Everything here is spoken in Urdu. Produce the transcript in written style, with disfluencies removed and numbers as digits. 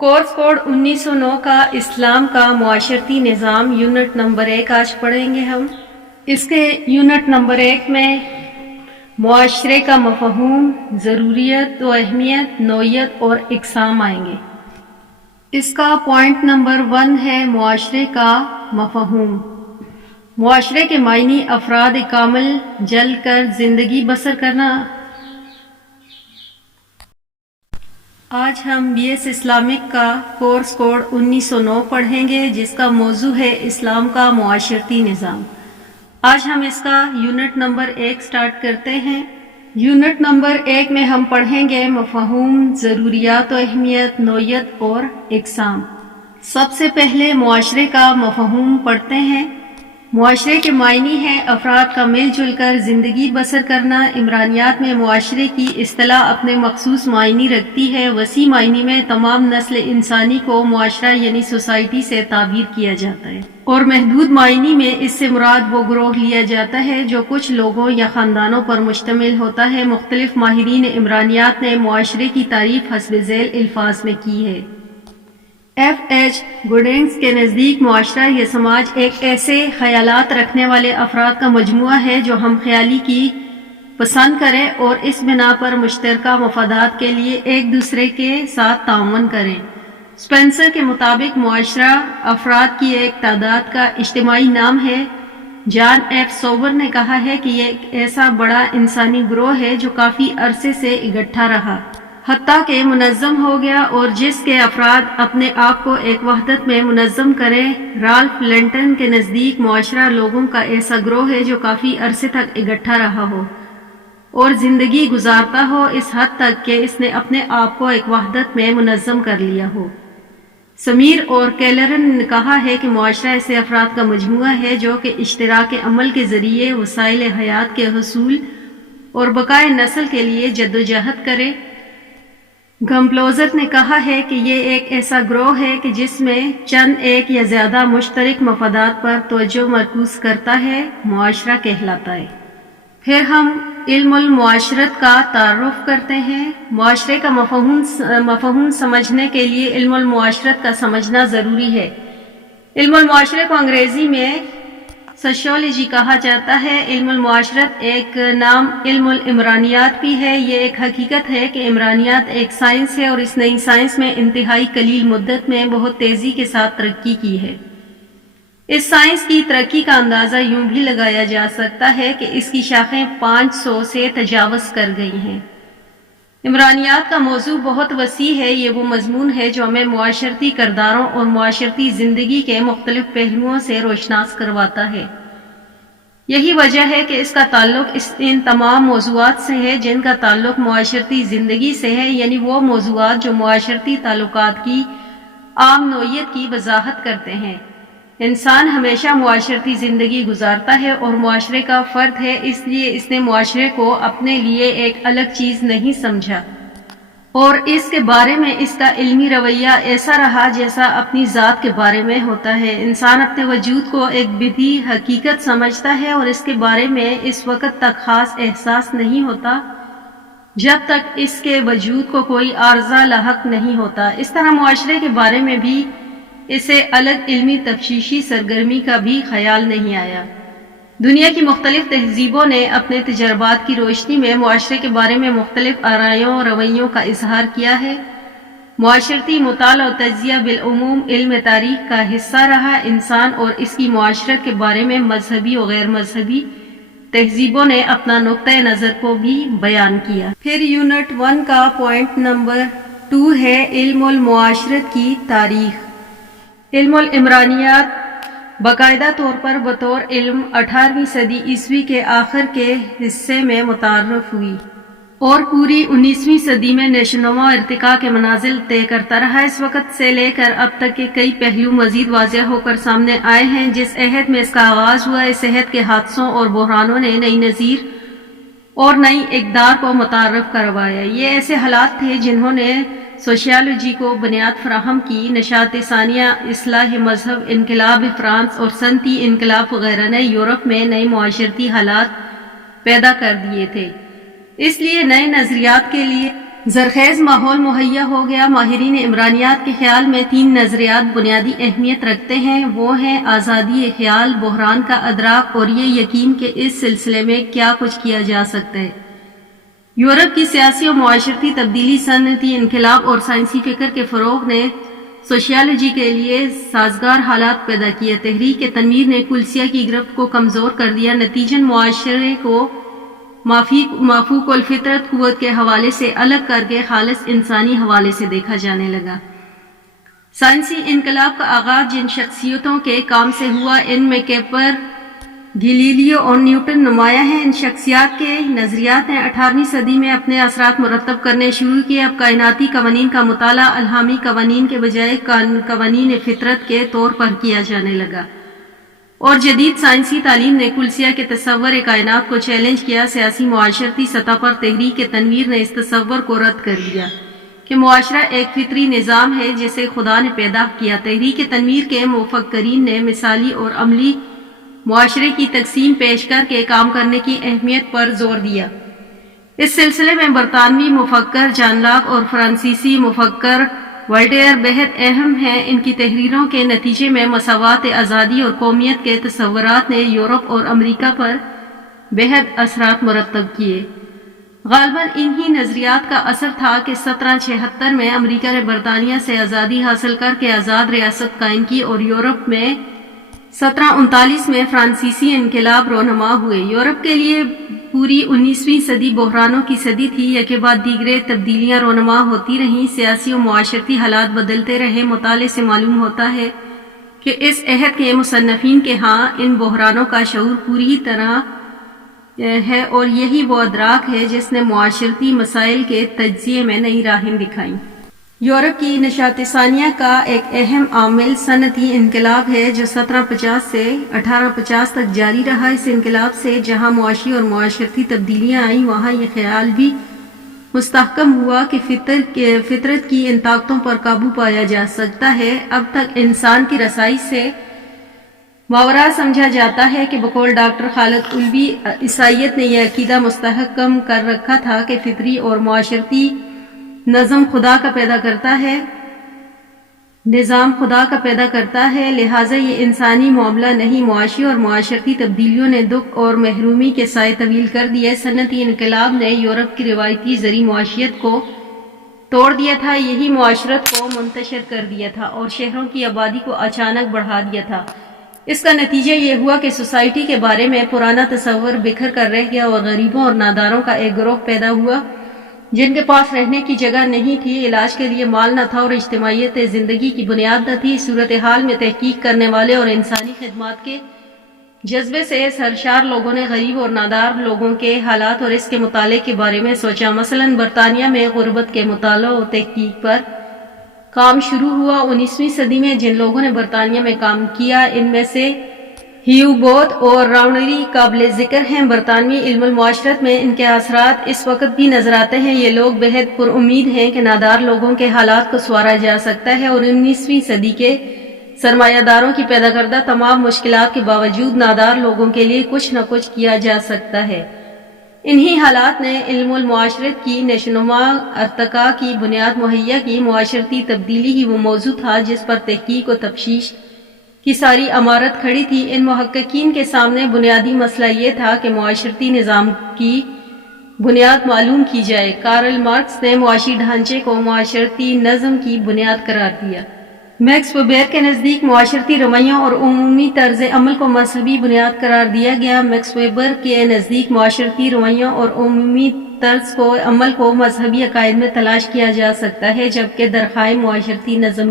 کورس کوڈ 1909 کا اسلام کا معاشرتی نظام یونٹ نمبر 1 آج پڑھیں گے ہم۔ اس کے یونٹ نمبر 1 میں معاشرے کا مفہوم، ضروریت و اہمیت، نوعیت اور اقسام آئیں گے۔ اس کا پوائنٹ نمبر 1 ہے معاشرے کا مفہوم۔ معاشرے کے معنی افراد کامل جل کر زندگی بسر کرنا۔ آج ہم بی ایس اسلامک کا کورس کوڈ 1909 پڑھیں گے جس کا موضوع ہے اسلام کا معاشرتی نظام۔ آج ہم اس کا یونٹ نمبر 1 سٹارٹ کرتے ہیں۔ یونٹ نمبر 1 میں ہم پڑھیں گے مفہوم، ضروریات و اہمیت، نوعیت اور اقسام۔ سب سے پہلے معاشرے کا مفہوم پڑھتے ہیں۔ معاشرے کے معنی ہیں افراد کا مل جل کر زندگی بسر کرنا۔ عمرانیات میں معاشرے کی اصطلاح اپنے مخصوص معنی رکھتی ہے۔ وسیع معنی میں تمام نسل انسانی کو معاشرہ یعنی سوسائٹی سے تعبیر کیا جاتا ہے، اور محدود معنی میں اس سے مراد وہ گروہ لیا جاتا ہے جو کچھ لوگوں یا خاندانوں پر مشتمل ہوتا ہے۔ مختلف ماہرین عمرانیات نے معاشرے کی تعریف حسب ذیل الفاظ میں کی ہے۔ ایف ایچ گوڈنگز کے نزدیک معاشرہ یا سماج ایک ایسے خیالات رکھنے والے افراد کا مجموعہ ہے جو ہم خیالی کی پسند کریں اور اس بنا پر مشترکہ مفادات کے لیے ایک دوسرے کے ساتھ تعاون کریں۔ اسپینسر کے مطابق معاشرہ افراد کی ایک تعداد کا اجتماعی نام ہے۔ جان ایف سوبر نے کہا ہے کہ یہ ایک ایسا بڑا انسانی گروہ ہے جو کافی عرصے سے اکٹھا رہا، حتیٰ کہ منظم ہو گیا، اور جس کے افراد اپنے آپ کو ایک وحدت میں منظم کریں۔ رالف لنٹن کے نزدیک معاشرہ لوگوں کا ایسا گروہ ہے جو کافی عرصے تک اکٹھا رہا ہو اور زندگی گزارتا ہو اس حد تک کہ اس نے اپنے آپ کو ایک وحدت میں منظم کر لیا ہو۔ سمیر اور کیلرن نے کہا ہے کہ معاشرہ ایسے افراد کا مجموعہ ہے جو کہ اشتراک عمل کے ذریعے وسائل حیات کے حصول اور بقائے نسل کے لیے جدوجہد کرے۔ گمپلوزر نے کہا ہے کہ یہ ایک ایسا گروہ ہے کہ جس میں چند ایک یا زیادہ مشترک مفادات پر توجہ مرکوز کرتا ہے، معاشرہ کہلاتا ہے۔ پھر ہم علم المعاشرت کا تعارف کرتے ہیں۔ معاشرے کا مفہوم سمجھنے کے لیے علم المعاشرت کا سمجھنا ضروری ہے۔ علم المعاشرے کو انگریزی میں سوشیولوجی کہا جاتا ہے۔ علم المعاشرت ایک نام علم العمرانیات بھی ہے۔ یہ ایک حقیقت ہے کہ عمرانیات ایک سائنس ہے اور اس نئی سائنس میں انتہائی قلیل مدت میں بہت تیزی کے ساتھ ترقی کی ہے۔ اس سائنس کی ترقی کا اندازہ یوں بھی لگایا جا سکتا ہے کہ اس کی شاخیں 500 سے تجاوز کر گئی ہیں۔ عمرانیات کا موضوع بہت وسیع ہے۔ یہ وہ مضمون ہے جو ہمیں معاشرتی کرداروں اور معاشرتی زندگی کے مختلف پہلوؤں سے روشناس کرواتا ہے۔ یہی وجہ ہے کہ اس کا تعلق ان تمام موضوعات سے ہے جن کا تعلق معاشرتی زندگی سے ہے، یعنی وہ موضوعات جو معاشرتی تعلقات کی عام نوعیت کی وضاحت کرتے ہیں۔ انسان ہمیشہ معاشرتی زندگی گزارتا ہے اور معاشرے کا فرد ہے، اس لیے اس نے معاشرے کو اپنے لیے ایک الگ چیز نہیں سمجھا، اور اس کے بارے میں اس کا علمی رویہ ایسا رہا جیسا اپنی ذات کے بارے میں ہوتا ہے۔ انسان اپنے وجود کو ایک بدیہی حقیقت سمجھتا ہے اور اس کے بارے میں اس وقت تک خاص احساس نہیں ہوتا جب تک اس کے وجود کو کوئی عارضہ لاحق نہیں ہوتا۔ اس طرح معاشرے کے بارے میں بھی اسے الگ علمی تفتیشی سرگرمی کا بھی خیال نہیں آیا۔ دنیا کی مختلف تہذیبوں نے اپنے تجربات کی روشنی میں معاشرے کے بارے میں مختلف آرائیوں اور رویوں کا اظہار کیا ہے۔ معاشرتی مطالعہ و تجزیہ بالعموم علم تاریخ کا حصہ رہا۔ انسان اور اس کی معاشرت کے بارے میں مذہبی و غیر مذہبی تہذیبوں نے اپنا نقطۂ نظر کو بھی بیان کیا۔ پھر یونٹ 1 کا پوائنٹ نمبر 2 ہے علم المعاشرت کی تاریخ۔ علم العمرانیات باقاعدہ طور پر بطور علم 18ویں صدی عیسوی کے آخر کے حصے میں متعارف ہوئی اور پوری 19ویں صدی میں نشوونما و ارتقاء کے منازل طے کرتا رہا۔ اس وقت سے لے کر اب تک کے کئی پہلو مزید واضح ہو کر سامنے آئے ہیں۔ جس عہد میں اس کا آغاز ہوا، اس عہد کے حادثوں اور بحرانوں نے نئی نظیر اور نئی اقدار کو متعارف کروایا۔ یہ ایسے حالات تھے جنہوں نے سوشیالوجی کو بنیاد فراہم کی۔ نشاط ثانیہ، اصلاح مذہب، انقلاب فرانس اور صنعتی انقلاب وغیرہ نے یورپ میں نئے معاشرتی حالات پیدا کر دیے تھے۔ اس لیے نئے نظریات کے لیے زرخیز ماحول مہیا ہو گیا۔ ماہرین عمرانیات کے خیال میں 3 نظریات بنیادی اہمیت رکھتے ہیں، وہ ہیں آزادی خیال، بحران کا ادراک اور یہ یقین کہ اس سلسلے میں کیا کچھ کیا جا سکتا ہے۔ یورپ کی سیاسی اور معاشرتی تبدیلی، صنعتی انقلاب اور سائنسی فکر کے فروغ نے سوشیالوجی کے لیے سازگار حالات پیدا کیے۔ تحریک تنویر نے کلیسیا کی گرفت کو کمزور کر دیا، نتیجن معاشرے کو مافوق الفطرت قوت کے حوالے سے الگ کر کے خالص انسانی حوالے سے دیکھا جانے لگا۔ سائنسی انقلاب کا آغاز جن شخصیتوں کے کام سے ہوا، ان میں کیپلر، گلیلیو اور نیوٹن نمایاں ہیں۔ ان شخصیات کے نظریات نے 18ویں صدی میں اپنے اثرات مرتب کرنے شروع کیے۔ اب کائناتی قوانین کا مطالعہ الہامی قوانین کے بجائے قوانین فطرت کے طور پر کیا جانے لگا، اور جدید سائنسی تعلیم نے کلیسیا کے تصور کائنات کو چیلنج کیا۔ سیاسی معاشرتی سطح پر تحریک تنویر نے اس تصور کو رد کر دیا کہ معاشرہ ایک فطری نظام ہے جسے خدا نے پیدا کیا۔ تحریک تنویر کے مفکرین نے مثالی اور عملی معاشرے کی تقسیم پیش کر کے کام کرنے کی اہمیت پر زور دیا۔ اس سلسلے میں برطانوی مفکر جان لاک اور فرانسیسی مفکر والٹیر بہت اہم ہیں۔ ان کی تحریروں کے نتیجے میں مساوات، آزادی اور قومیت کے تصورات نے یورپ اور امریکہ پر بہت اثرات مرتب کیے۔ غالباً انہی نظریات کا اثر تھا کہ 1776 میں امریکہ نے برطانیہ سے آزادی حاصل کر کے آزاد ریاست قائم کی، اور یورپ میں 1739 میں فرانسیسی انقلاب رونما ہوئے۔ یورپ کے لیے پوری 19ویں صدی بحرانوں کی صدی تھی، یکے بعد دیگرے تبدیلیاں رونما ہوتی رہیں، سیاسی و معاشرتی حالات بدلتے رہے۔ مطالعے سے معلوم ہوتا ہے کہ اس عہد کے مصنفین کے ہاں ان بحرانوں کا شعور پوری طرح ہے، اور یہی وہ ادراک ہے جس نے معاشرتی مسائل کے تجزیے میں نئی راہیں دکھائیں۔ یورپ کی نشاط ثانیہ کا ایک اہم عامل صنعتی انقلاب ہے جو 1750 سے 1850 تک جاری رہا۔ اس انقلاب سے جہاں معاشی اور معاشرتی تبدیلیاں آئیں، وہاں یہ خیال بھی مستحکم ہوا کہ فطرت کی ان طاقتوں پر قابو پایا جا سکتا ہے۔ اب تک انسان کی رسائی سے ماورا سمجھا جاتا ہے کہ بقول ڈاکٹر خالد علوی، عیسائیت نے یہ عقیدہ مستحکم کر رکھا تھا کہ فطری اور معاشرتی نظام خدا کا پیدا کرتا ہے، لہٰذا یہ انسانی معاملہ نہیں۔ معاشی اور معاشرتی تبدیلیوں نے دکھ اور محرومی کے سائے طویل کر دیے۔ صنعتی انقلاب نے یورپ کی روایتی زرعی معیشت کو توڑ دیا تھا، یہی معاشرت کو منتشر کر دیا تھا اور شہروں کی آبادی کو اچانک بڑھا دیا تھا۔ اس کا نتیجہ یہ ہوا کہ سوسائٹی کے بارے میں پرانا تصور بکھر کر رہ گیا اور غریبوں اور ناداروں کا ایک گروہ پیدا ہوا جن کے پاس رہنے کی جگہ نہیں تھی، علاج کے لیے مال نہ تھا اور اجتماعیت زندگی کی بنیاد نہ تھی۔ صورتحال میں تحقیق کرنے والے اور انسانی خدمات کے جذبے سے سرشار لوگوں نے غریب اور نادار لوگوں کے حالات اور اس کے مطالعے کے بارے میں سوچا۔ مثلاً برطانیہ میں غربت کے مطالعہ و تحقیق پر کام شروع ہوا۔ 19ویں صدی میں جن لوگوں نے برطانیہ میں کام کیا، ان میں سے ہیو بوتھ اور راونری قابل ذکر ہیں۔ برطانوی علم المعاشرت میں ان کے اثرات اس وقت بھی نظر آتے ہیں۔ یہ لوگ بہت پر امید ہیں کہ نادار لوگوں کے حالات کو سنوارا جا سکتا ہے، اور 19ویں صدی کے سرمایہ داروں کی پیدا کردہ تمام مشکلات کے باوجود نادار لوگوں کے لیے کچھ نہ کچھ کیا جا سکتا ہے۔ انہی حالات نے علم المعاشرت کی نشوونما ارتقاء کی بنیاد مہیا کی۔ معاشرتی تبدیلی ہی وہ موضوع تھا جس پر تحقیق و تفتیش کی ساری عمارت کھڑی تھی۔ ان محققین کے سامنے بنیادی مسئلہ یہ تھا کہ معاشرتی نظام کی بنیاد معلوم کی جائے۔ کارل مارکس نے معاشی ڈھانچے کو معاشرتی نظم کی بنیاد قرار دیا۔ میکس ویبر کے نزدیک معاشرتی رویوں اور عمومی طرز عمل کو مذہبی بنیاد قرار دیا گیا۔ میکس ویبر کے نزدیک معاشرتی رویوں اور عمومی طرز عمل کو مذہبی عقائد میں تلاش کیا جا سکتا ہے، جبکہ درخواہ معاشرتی نظم